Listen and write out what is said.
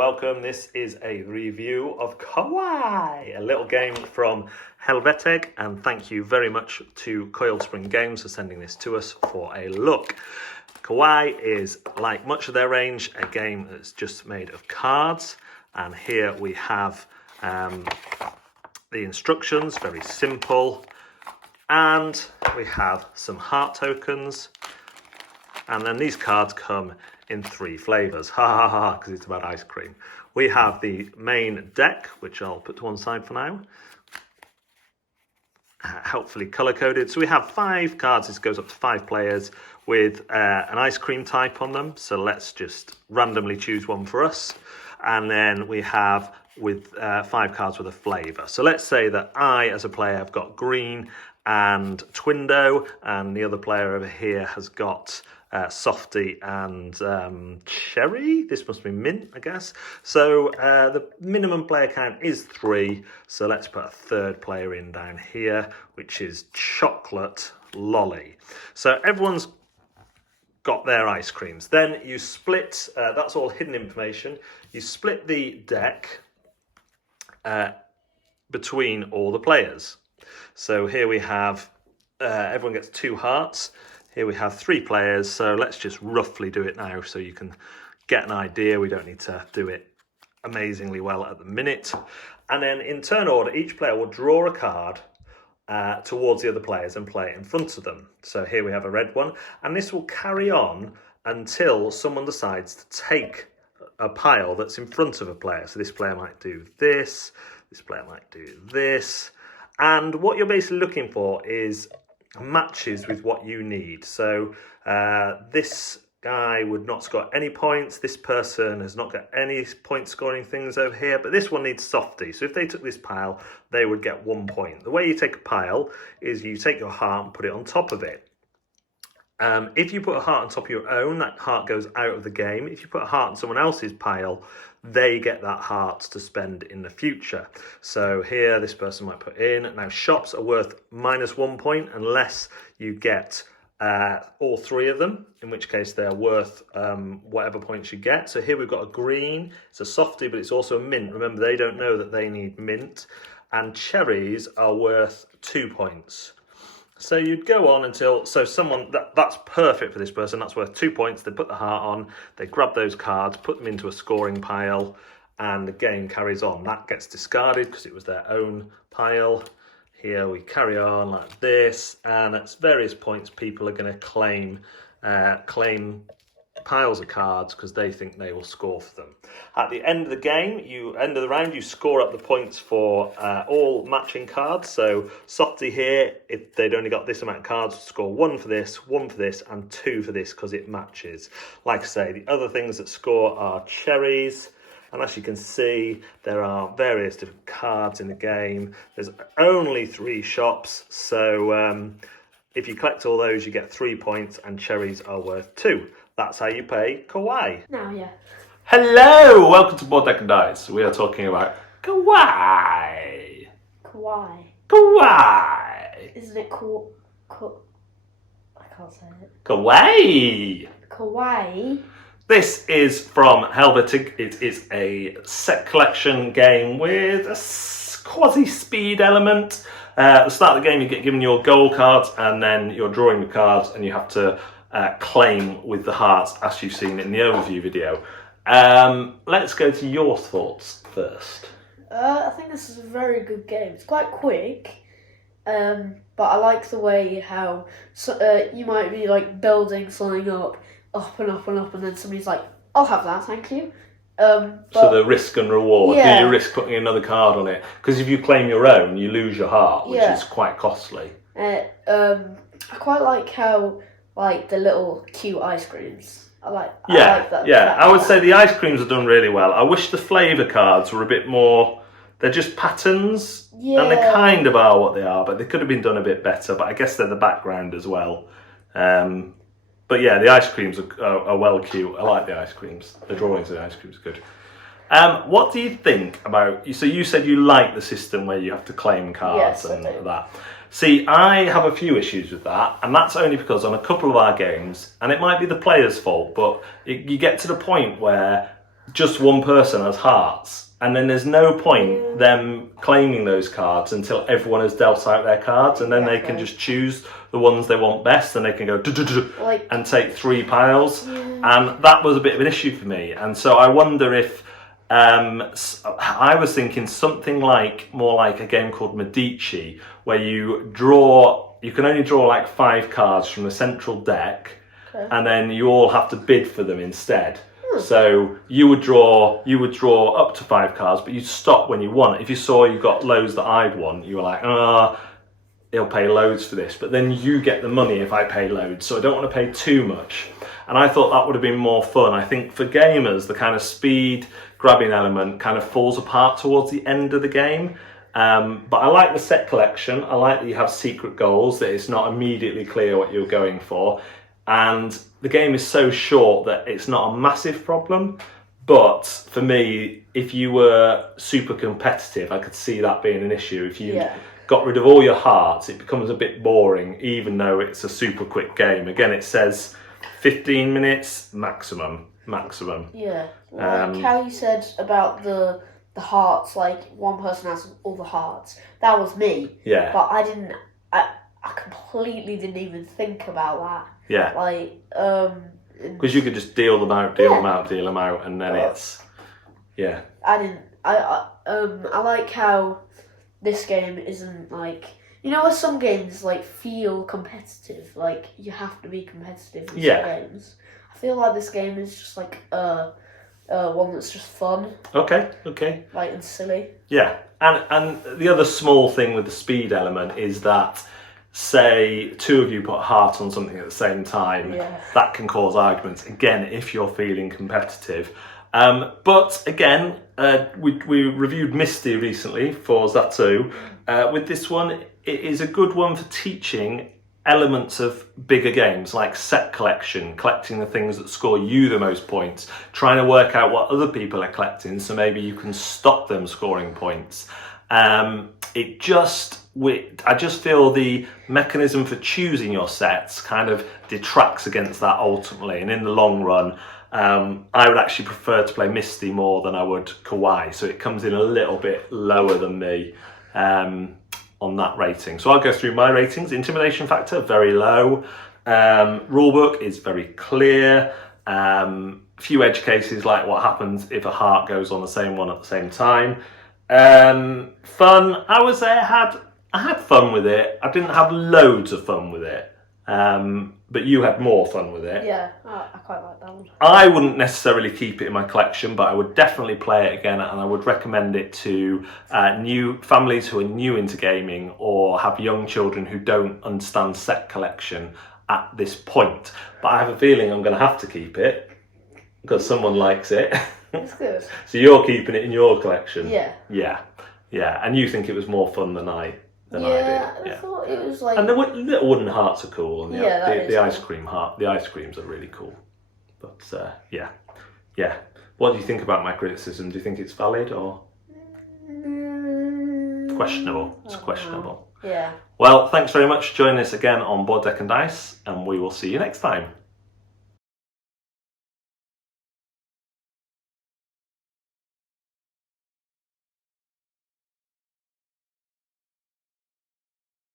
welcome. This is a review of Kawaii, a little game from Helvetiq, and thank you very much to CoiledSpring Games for sending this to us for a look. Kawaii is, like much of their range, a game that's just made of cards, and here we have the instructions, very simple, and we have some heart tokens, and then these cards come in 3 flavours, because it's about ice cream. We have the main deck, which I'll put to one side for now, helpfully colour-coded. So we have 5 cards, this goes up to 5 players, with an ice cream type on them. So let's just randomly choose one for us. And then we have with 5 cards with a flavour. So let's say that I, as a player, have got green and Twindo, and the other player over here has got Softy and Cherry. This must be mint, I guess. So the minimum player count is 3. So let's put a 3rd player in down here, which is Chocolate Lolly. So everyone's got their ice creams. Then you split, that's all hidden information. You split the deck between all the players. So here we have, everyone gets 2 hearts. Here we have 3 players, so let's just roughly do it now so you can get an idea. We don't need to do it amazingly well at the minute. And then in turn order, each player will draw a card towards the other players and play it in front of them. So here we have a red one, and this will carry on until someone decides to take a pile that's in front of a player. So this player might do this player might do this. And what you're basically looking for is matches with what you need. So this guy would not score any points. This person has not got any point scoring things over here, but this one needs Softy. So if they took this pile, they would get 1 point. The way you take a pile is you take your heart and put it on top of it. If you put a heart on top of your own, that heart goes out of the game. If you put a heart on someone else's pile, they get that heart to spend in the future. So here, this person might put in. Now, shops are worth -1 point unless you get all 3 of them, in which case they're worth whatever points you get. So here we've got a green. It's a Softy, but it's also a mint. Remember, they don't know that they need mint. And cherries are worth 2 points. So you'd go on until, so someone, that's perfect for this person, that's worth 2 points. They put the heart on, they grab those cards, put them into a scoring pile, and the game carries on. That gets discarded because it was their own pile. Here we carry on like this, and at various points people are going to claim piles of cards because they think they will score for them. At the end of the game, end of the round, you score up the points for all matching cards. So Softy here, if they'd only got this amount of cards, would score 1 for this, 1 for this, and 2 for this because it matches. Like I say, the other things that score are cherries. And as you can see, there are various different cards in the game. There's only 3 shops, so if you collect all those, you get 3 points, and cherries are worth 2. That's how you play Kawaii. Now, yeah. Hello! Welcome to Board Deck and Dice. We are talking about Kawaii. Kawaii. Kawaii. Isn't it I can't say it. Kawaii. Kawaii. This is from Helvetiq. It is a set collection game with a quasi-speed element. At the start of the game, you get given your goal cards, and then you're drawing the cards, and you have to claim with the hearts, as you've seen in the overview video. Let's go to your thoughts first. I think this is a very good game. It's quite quick, but I like the way how you might be like building something up and up and up, and then somebody's like, "I'll have that, thank you." So the risk and reward. Yeah. Do you risk putting another card on it? Because if you claim your own, you lose your heart, which Yeah. is quite costly. I quite like how the little cute ice creams. I like that. Yeah. I would say the ice creams are done really well. I wish the flavour cards were a bit more. They're just patterns, Yeah. and they kind of are what they are, but they could have been done a bit better. But I guess they're the background as well. But yeah, the ice creams are well cute. I like the ice creams. The drawings of the ice creams are good. What do you think about? So you said you like the system where you have to claim cards and that. See, I have a few issues with that, and that's only because on a couple of our games, and it might be the player's fault, but you get to the point where just one person has hearts, and then there's no point them claiming those cards until everyone has dealt out their cards, and then they can just choose the ones they want best, and they can go Like, and take 3 piles. And that was a bit of an issue for me, and so I wonder if I was thinking something more like a game called Medici, where you can only draw like 5 cards from the central deck, and then you all have to bid for them instead. So you would draw up to 5 cards, but you'd stop when you want. If you saw you got loads that I'd want, you were like, he'll pay loads for this, but then you get the money if I pay loads, so I don't want to pay too much. And I thought that would have been more fun. I think for gamers, the kind of speed grabbing element kind of falls apart towards the end of the game. But I like the set collection. I like that you have secret goals, that it's not immediately clear what you're going for. And the game is so short that it's not a massive problem. But for me, if you were super competitive, I could see that being an issue. If you got rid of all your hearts, it becomes a bit boring, even though it's a super quick game. Again, it says 15 minutes maximum. Yeah. Like how you said about the hearts, like one person has all the hearts. That was me. Yeah. But I completely didn't even think about that. Yeah. Like, because you could just deal them out, and then it's, yeah. I like how this game isn't like, where some games like feel competitive, like you have to be competitive in some games. I feel like this game is just like one that's just fun. Okay. Like, and silly. Yeah, and the other small thing with the speed element is that, say 2 of you put a heart on something at the same time, that can cause arguments, again, if you're feeling competitive. But again, we reviewed Misty recently for Zatu. With this one, it is a good one for teaching elements of bigger games, like set collection, collecting the things that score you the most points, trying to work out what other people are collecting, so maybe you can stop them scoring points. I just feel the mechanism for choosing your sets kind of detracts against that ultimately, and in the long run, I would actually prefer to play Misty more than I would Kawaii, so it comes in a little bit lower than me on that rating. So I'll go through my ratings. Intimidation factor, very low. Rulebook is very clear. Few edge cases, like what happens if a heart goes on the same one at the same time. Fun, I would say I had fun with it. I didn't have loads of fun with it, but you had more fun with it. Yeah, I quite like that one. I wouldn't necessarily keep it in my collection, but I would definitely play it again, and I would recommend it to new families who are new into gaming or have young children who don't understand set collection at this point. But I have a feeling I'm going to have to keep it because someone likes it. It's good. So you're keeping it in your collection? Yeah. Yeah. And you think it was more fun than I did? I thought it was like... And the little wooden hearts are cool, and the ice cool. cream heart, the ice creams are really cool. But yeah. What do you think about my criticism? Do you think it's valid or questionable? It's questionable. Yeah. Well, thanks very much for joining us again on Board Deck and Dice, and we will see you next time.